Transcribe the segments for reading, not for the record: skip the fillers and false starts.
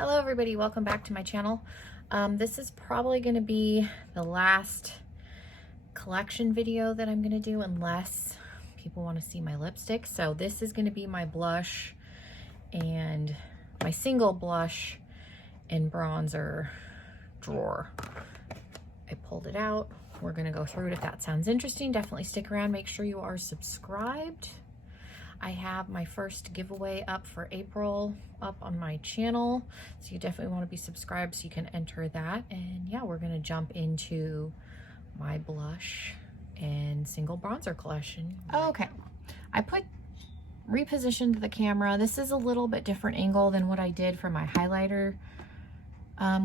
Hello everybody, welcome back to my channel. This is probably going to be the last collection video that I'm going to do unless people want to see my lipstick. So this is going to be my blush and my single blush and bronzer drawer. I pulled it out. We're going to go through it. If that sounds interesting, definitely stick around. Make sure you are subscribed. I have my first giveaway up for April up on my channel, so you definitely want to be subscribed so you can enter that. And yeah, we're going to jump into my blush and single bronzer collection. Okay, I repositioned the camera. This is a little bit different angle than what I did for my highlighter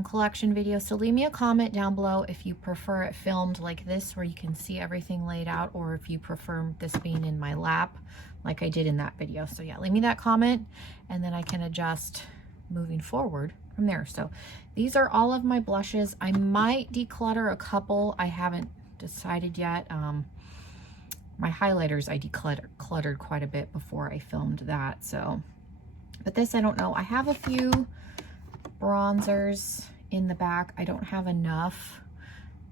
collection video, so leave me a comment down below if you prefer it filmed like this where you can see everything laid out, or if you prefer this being in my lap like I did in that video. So yeah, leave me that comment and then I can adjust moving forward from there. So these are all of my blushes. I might declutter a couple. I haven't decided yet. My highlighters I decluttered quite a bit before I filmed that. So, but this I don't know. I have a few bronzers in the back. I don't have enough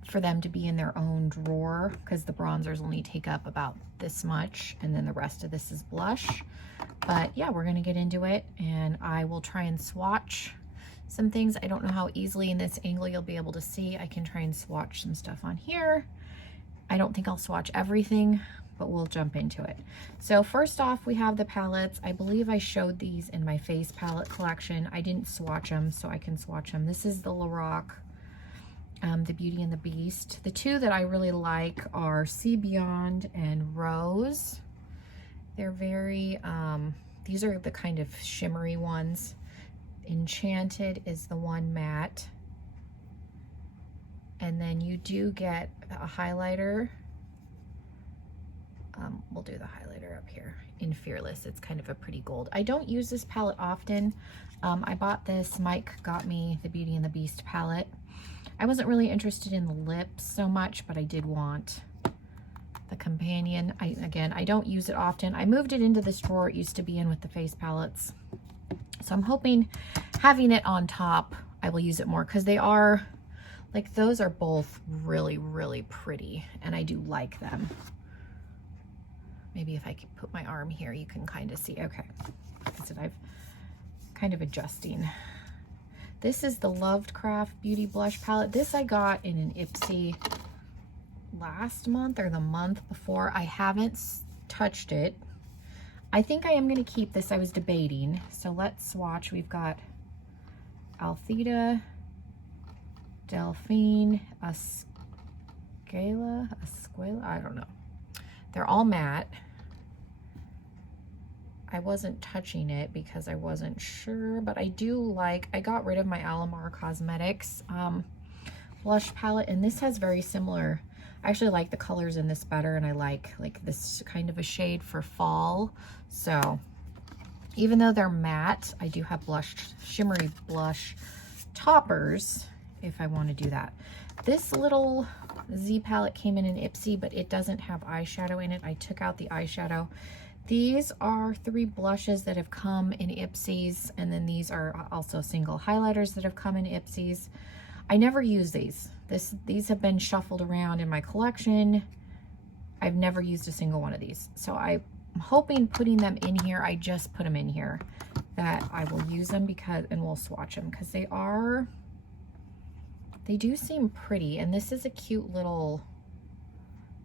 for them to be in their own drawer because the bronzers only take up about this much, and then the rest of this is blush. But yeah, we're gonna get into it and I will try and swatch some things. I don't know how easily in this angle you'll be able to see. I can try and swatch some stuff on here. I don't think I'll swatch everything, but we'll jump into it. So first off, we have the palettes. I believe I showed these in my face palette collection. I didn't swatch them, so I can swatch them. This is the Lorac, the Beauty and the Beast. The two that I really like are Sea Beyond and Rose. They're very, these are the kind of shimmery ones. Enchanted is the one matte. And then you do get a highlighter. We'll do the highlighter up here in Fearless. It's kind of a pretty gold. I don't use this palette often. I bought this, Mike got me the Beauty and the Beast palette. I wasn't really interested in the lips so much, but I did want the companion. Again, I don't use it often. I moved it into this drawer it used to be in with the face palettes. So I'm hoping having it on top, I will use it more because they are, like, those are both really, really pretty and I do like them. Maybe if I could put my arm here, you can kind of see. Okay, like I said, I've kind of adjusting. This is the Lovecraft Beauty Blush Palette. This I got in an Ipsy last month or the month before. I haven't touched it. I think I am going to keep this. I was debating. So let's swatch. We've got Althea, Delphine, Escuela, I don't know. They're all matte. I wasn't touching it because I wasn't sure, but I do like, I got rid of my Alamar Cosmetics blush palette, and this has very similar, I actually like the colors in this better, and I like this kind of a shade for fall. So even though they're matte, I do have shimmery blush toppers if I want to do that. This little Z palette came in an Ipsy, but it doesn't have eyeshadow in it. I took out the eyeshadow. These are 3 blushes that have come in Ipsies, and then these are also single highlighters that have come in Ipsies. I never use these. These have been shuffled around in my collection. I've never used a single one of these. So I'm hoping putting them in here, I just put them in here, that I will use them and we'll swatch them because they do seem pretty. And this is a cute little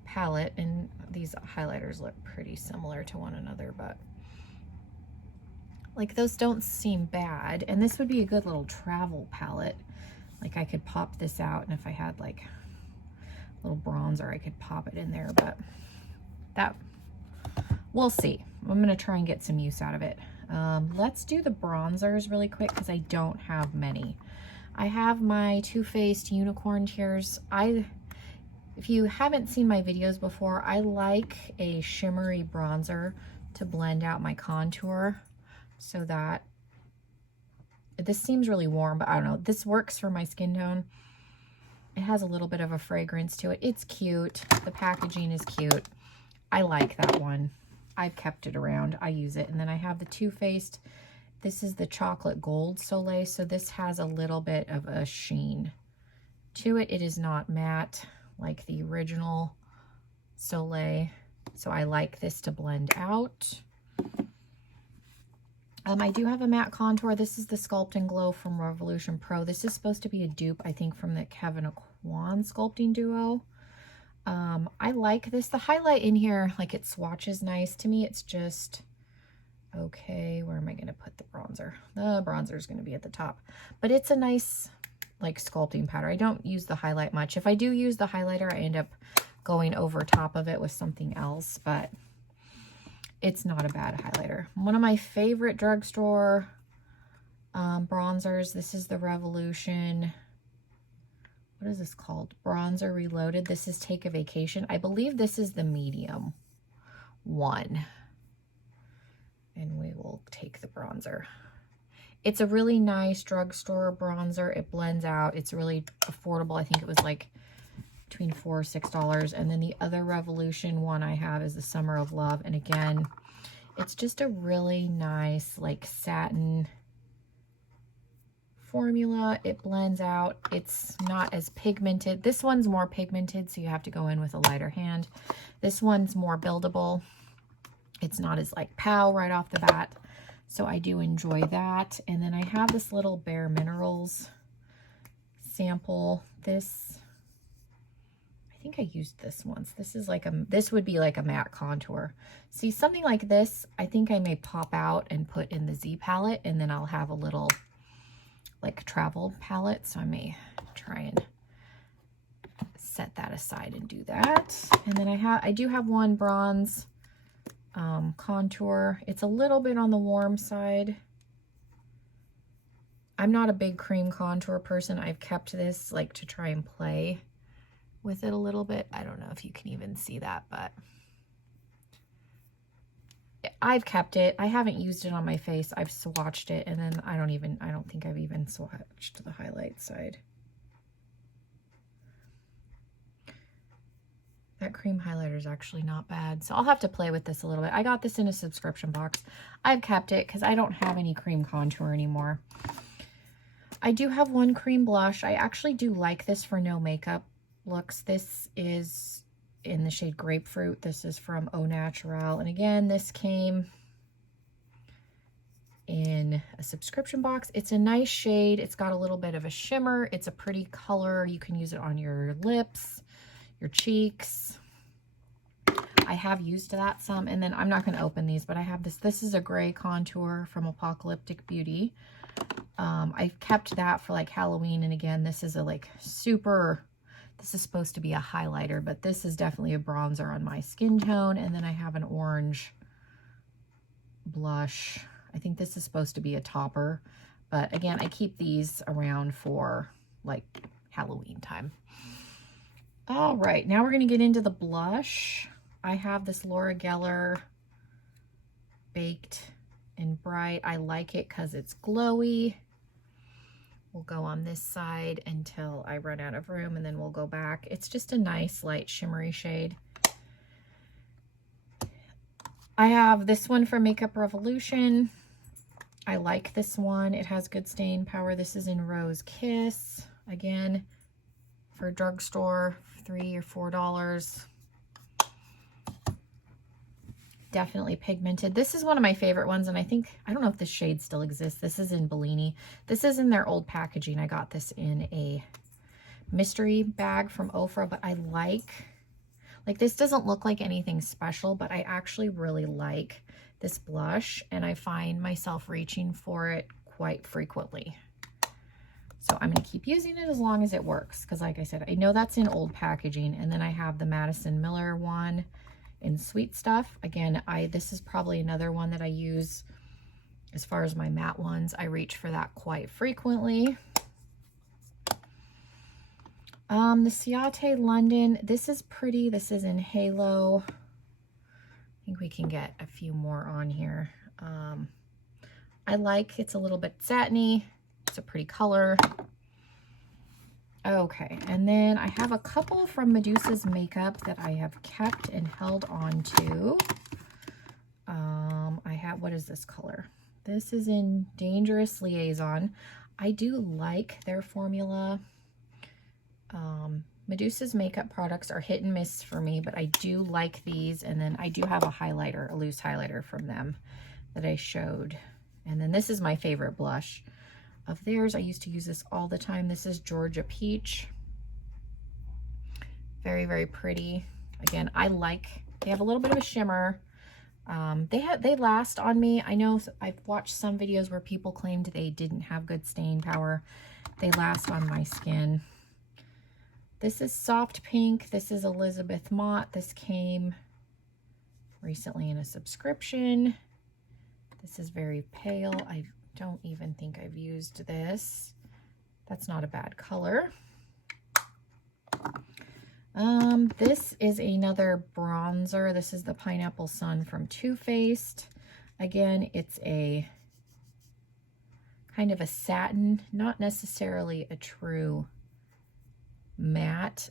palette, and these highlighters look pretty similar to one another, but like those don't seem bad. And this would be a good little travel palette. Like I could pop this out, and if I had like a little bronzer, I could pop it in there, but that, we'll see. I'm gonna try and get some use out of it. Let's do the bronzers really quick because I don't have many. I have my Too Faced Unicorn Tears. If you haven't seen my videos before, I like a shimmery bronzer to blend out my contour so that this seems really warm, but I don't know. This works for my skin tone. It has a little bit of a fragrance to it. It's cute. The packaging is cute. I like that one. I've kept it around. I use it. And then I have the Too Faced This is the Chocolate Gold Soleil, so this has a little bit of a sheen to it. It is not matte like the original Soleil, so I like this to blend out. I do have a matte contour. This is the Sculpt and Glow from Revolution Pro. This is supposed to be a dupe, I think, from the Kevyn Aucoin sculpting duo. I like this. The highlight in here, like, it swatches nice to me. It's just, okay, where am I going to put the bronzer? The bronzer is going to be at the top. But it's a nice, like, sculpting powder. I don't use the highlight much. If I do use the highlighter, I end up going over top of it with something else, but it's not a bad highlighter. One of my favorite drugstore bronzers. This is the Revolution, what is this called? Bronzer Reloaded. This is Take a Vacation. I believe this is the medium one. And we will take the bronzer. It's a really nice drugstore bronzer. It blends out. It's really affordable. I think it was like between $4 or $6. And then the other Revolution one I have is the Summer of Love. And again, it's just a really nice, like, satin formula. It blends out. It's not as pigmented. This one's more pigmented, so you have to go in with a lighter hand. This one's more buildable. It's not as, like, pow right off the bat. So I do enjoy that. And then I have this little Bare Minerals sample. This, I think I used this once. This is like this would be like a matte contour. See, something like this, I think I may pop out and put in the Z palette, and then I'll have a little, like, travel palette. So I may try and set that aside and do that. And then I do have one bronze contour. It's a little bit on the warm side. I'm not a big cream contour person. I've kept this, like, to try and play with it a little bit. I don't know if you can even see that, but I've kept it. I haven't used it on my face. I've swatched it, and then I don't think I've even swatched the highlight side. That cream highlighter is actually not bad. So I'll have to play with this a little bit. I got this in a subscription box. I've kept it because I don't have any cream contour anymore. I do have one cream blush. I actually do like this for no makeup looks. This is in the shade Grapefruit. This is from Au Naturel. And again, this came in a subscription box. It's a nice shade. It's got a little bit of a shimmer. It's a pretty color. You can use it on your lips, your cheeks. I have used that some, and then I'm not going to open these, but I have this. This is a gray contour from Apocalyptic Beauty. I've kept that for, like, Halloween, and again, this is a, like, super, this is supposed to be a highlighter, but this is definitely a bronzer on my skin tone. And then I have an orange blush. I think this is supposed to be a topper, but again, I keep these around for, like, Halloween time. All right, now we're going to get into the blush. I have this Laura Geller Baked and Bright. I like it because it's glowy. We'll go on this side until I run out of room, and then we'll go back. It's just a nice, light, shimmery shade. I have this one from Makeup Revolution. I like this one. It has good staying power. This is in Rose Kiss. Again, for a drugstore, $3 or $4. Definitely pigmented. This is one of my favorite ones, and I don't know if this shade still exists. This is in Bellini. This is in their old packaging. I got this in a mystery bag from Ofra, but I like this doesn't look like anything special, but I actually really like this blush, and I find myself reaching for it quite frequently. So I'm going to keep using it as long as it works, because like I said, I know that's in old packaging. And then I have the Madison Miller one in Sweet Stuff. Again, this is probably another one that I use as far as my matte ones. I reach for that quite frequently. The Ciate London, this is pretty. This is in Halo. I think we can get a few more on here. I like, it's a little bit satiny. It's a pretty color. Okay, and then I have a couple from Medusa's Makeup that I have kept and held on to. I have, what is this color? This is in Dangerous Liaison. I do like their formula. Medusa's makeup products are hit and miss for me, but I do like these. And then I do have a highlighter, a loose highlighter from them that I showed. And then this is my favorite blush of theirs. I used to use this all the time. This is Georgia Peach. Very, very pretty. Again, they have a little bit of a shimmer. They last on me. I know I've watched some videos where people claimed they didn't have good staying power. They last on my skin. This is Soft Pink. This is Elizabeth Mott. This came recently in a subscription. This is very pale. I don't even think I've used this. That's not a bad color. This is another bronzer. This is the Pineapple Sun from Too Faced. Again, it's a kind of a satin, not necessarily a true matte,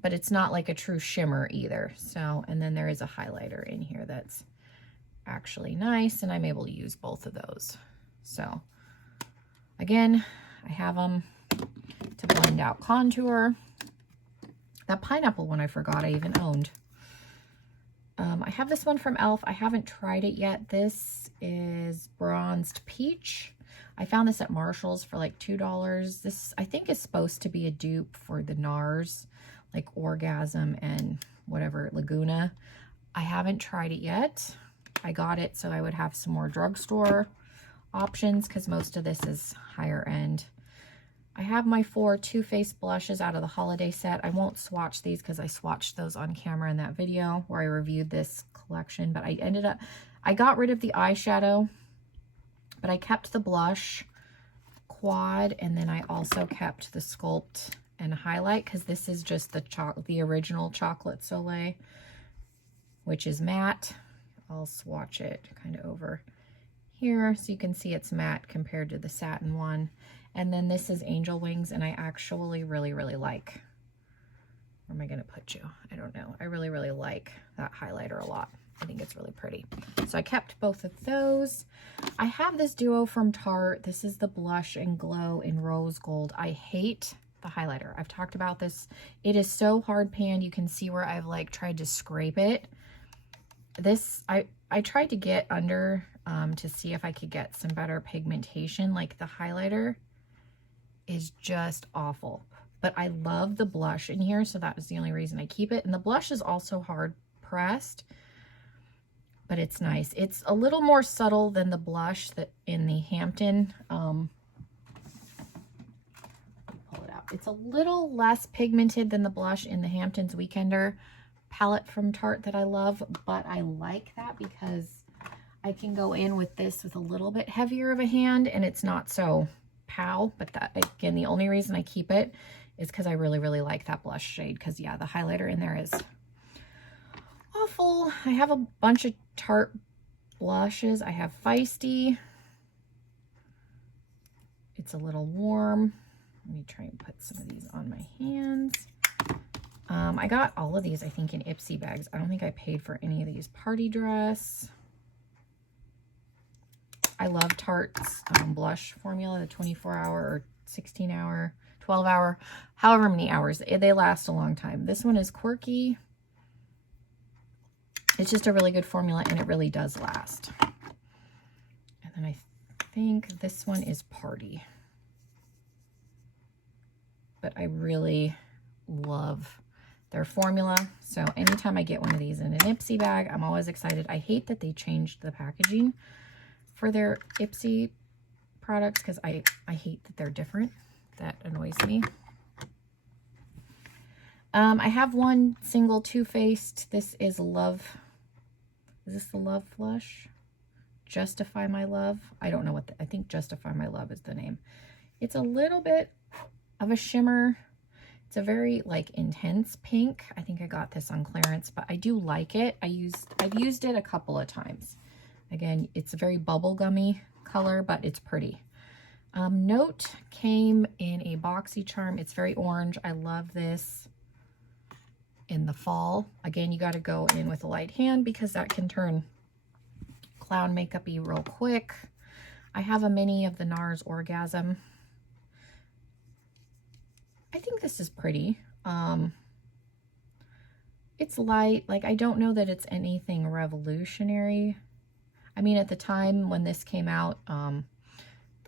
but it's not like a true shimmer either. So, and then there is a highlighter in here that's actually nice, and I'm able to use both of those. So again, I have them to blend out contour. That pineapple one I forgot I even owned. I have this one from e.l.f. I haven't tried it yet. This is Bronzed Peach. I found this at Marshall's for like $2. This, I think, is supposed to be a dupe for the NARS, like Orgasm and whatever, Laguna. I haven't tried it yet. I got it so I would have some more drugstore options because most of this is higher end. I have my 4 Too Faced blushes out of the holiday set. I won't swatch these because I swatched those on camera in that video where I reviewed this collection, but I got rid of the eyeshadow, but I kept the blush quad, and then I also kept the Sculpt and highlight because this is just the original Chocolate Soleil, which is matte. I'll swatch it kind of over here so you can see it's matte compared to the satin one. And then this is Angel Wings, and I actually really, really like, where am I going to put you? I don't know. I really, really like that highlighter a lot. I think it's really pretty. So I kept both of those. I have this duo from Tarte. This is the Blush and Glow in Rose Gold. I hate the highlighter. I've talked about this. It is so hard panned. You can see where I've like tried to scrape it. This, I tried to get under to see if I could get some better pigmentation. Like the highlighter is just awful, but I love the blush in here, so that was the only reason I keep it. And the blush is also hard pressed, but it's nice. It's a little more subtle than the blush that in the Hampton. Pull it out. It's a little less pigmented than the blush in the Hamptons Weekender palette from Tarte that I love, but I like that because I can go in with this with a little bit heavier of a hand and it's not so pow. But that, again, the only reason I keep it is because I really, really like that blush shade, because yeah, the highlighter in there is awful. I have a bunch of Tarte blushes. I have Feisty. It's a little warm. Let me try and put some of these on my hands. I got all of these, I think, in Ipsy bags. I don't think I paid for any of these. Party Dress. I love Tarte's blush formula, the 24-hour or 16-hour, 12-hour, however many hours. They last a long time. This one is Quirky. It's just a really good formula, and it really does last. And then I think this one is Party. But I really love their formula. So anytime I get one of these in an Ipsy bag, I'm always excited. I hate that they changed the packaging for their Ipsy products because I hate that they're different. That annoys me. I have one single Too Faced. This is Love. Is this the Love Flush? Justify My Love. I don't know what I think Justify My Love is the name. It's a little bit of a shimmer. It's a very like intense pink. I think I got this on clearance, but I do like it. I've used it a couple of times. Again, it's a very bubblegummy color, but it's pretty. Note came in a BoxyCharm. It's very orange. I love this in the fall. Again, you got to go in with a light hand because that can turn clown makeup-y real quick. I have a mini of the NARS Orgasm. I think this is pretty. It's light. Like, I don't know that it's anything revolutionary. I mean, at the time when this came out,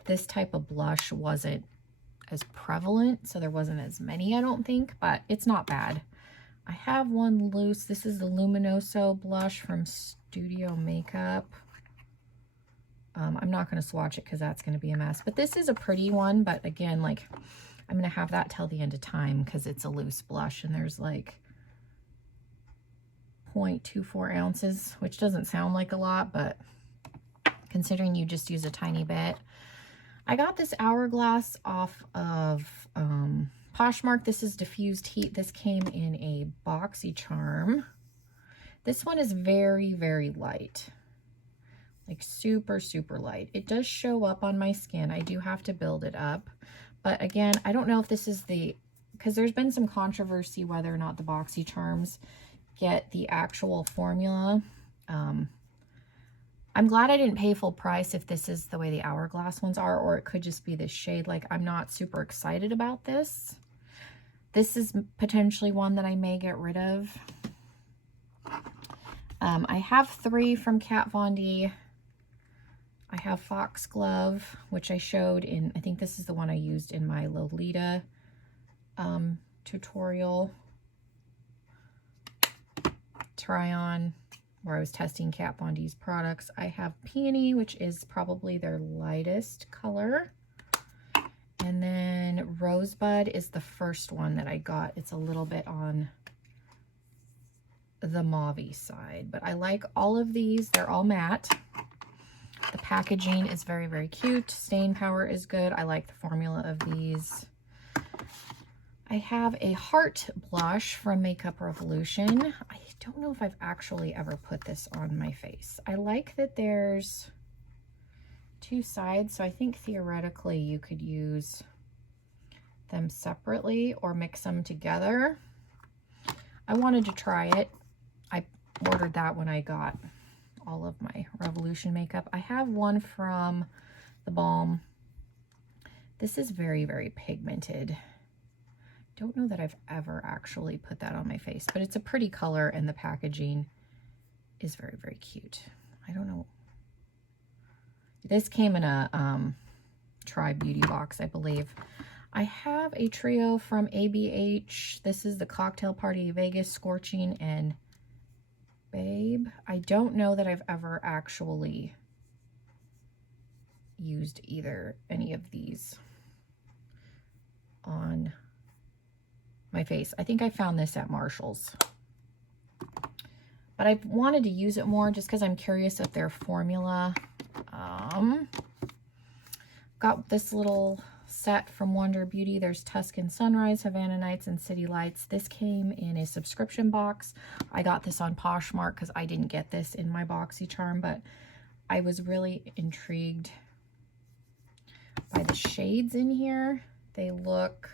this type of blush wasn't as prevalent, so there wasn't as many, I don't think, but it's not bad. I have one loose. This is the Luminoso blush from Studio Makeup. I'm not going to swatch it because that's going to be a mess, but this is a pretty one. But again, like, I'm going to have that till the end of time because it's a loose blush, and there's like 0.24 ounces, which doesn't sound like a lot, but considering you just use a tiny bit. I got this Hourglass off of Poshmark. This is Diffused Heat. This came in a BoxyCharm. This one is very, very light. Like super, super light. It does show up on my skin. I do have to build it up. But again, I don't know if this is because there's been some controversy whether or not the BoxyCharms get the actual formula. I'm glad I didn't pay full price if this is the way the Hourglass ones are, or it could just be this shade. Like, I'm not super excited about this. This is potentially one that I may get rid of. I have 3 from Kat Von D. I have Foxglove, which I showed in, I think this is the one I used in my Lolita tutorial try on, where I was testing Kat Von D's products. I have Peony, which is probably their lightest color. And then Rosebud is the first one that I got. It's a little bit on the mauve-y side, but I like all of these. They're all matte. The packaging is very, very cute. Stain power is good. I like the formula of these. I have a Heart blush from Makeup Revolution. I don't know if I've actually ever put this on my face. I like that there's 2 sides, so I think theoretically you could use them separately or mix them together. I wanted to try it. I ordered that when I got all of my Revolution makeup. I have one from the Balm. This is very, very pigmented. Don't know that I've ever actually put that on my face, but it's a pretty color and the packaging is very, very cute. I don't know. This came in a Try Beauty box, I believe. I have a trio from ABH. This is the Cocktail Party Vegas, Scorching, and Babe. I don't know that I've ever actually used any of these on my face. I think I found this at Marshall's, but I've wanted to use it more just because I'm curious of their formula. Got this little set from Wonder Beauty. There's Tuscan Sunrise, Havana Nights, and City Lights. This came in a subscription box. I got this on Poshmark because I didn't get this in my BoxyCharm, but I was really intrigued by the shades in here. They look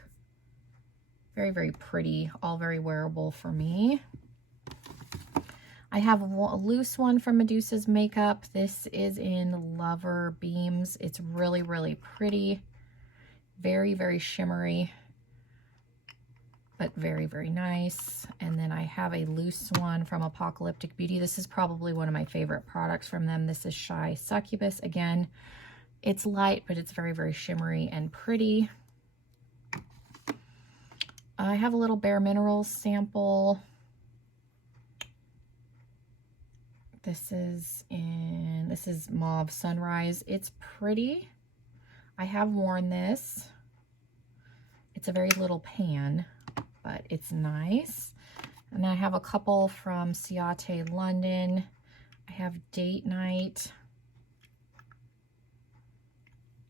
very, very pretty, all very wearable for me. I have a loose one from Medusa's Makeup. This is in Lover Beams. It's really, really pretty. Very, very shimmery, but very, very nice. And then I have a loose one from Apocalyptic Beauty. This is probably one of my favorite products from them. This is Shy Succubus. Again, it's light, but it's very, very shimmery and pretty. I have a little Bare Minerals sample. This is Mauve Sunrise. It's pretty. I have worn this. It's a very little pan, but it's nice. And then I have a couple from Ciate London. I have Date Night.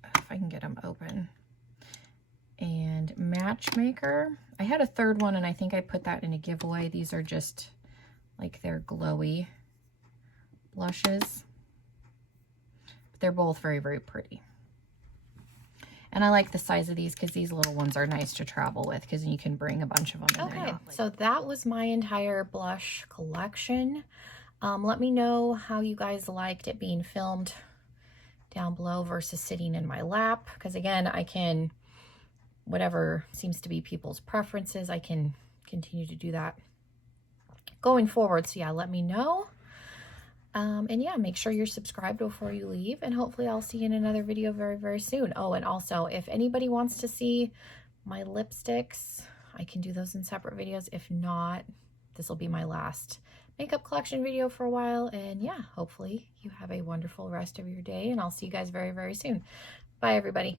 If I can get them open. And Matchmaker. I had a third one and I think I put that in a giveaway. These are just like they're glowy blushes. But they're both very, very pretty. And I like the size of these because these little ones are nice to travel with because you can bring a bunch of them in there. Okay, so that was my entire blush collection. Let me know how you guys liked it being filmed down below versus sitting in my lap, because again, I can, whatever seems to be people's preferences, I can continue to do that going forward. So yeah, let me know. And yeah, make sure you're subscribed before you leave, and hopefully I'll see you in another video very, very soon. Oh, and also, if anybody wants to see my lipsticks, I can do those in separate videos. If not, this will be my last makeup collection video for a while. And yeah, hopefully you have a wonderful rest of your day, and I'll see you guys very, very soon. Bye, everybody.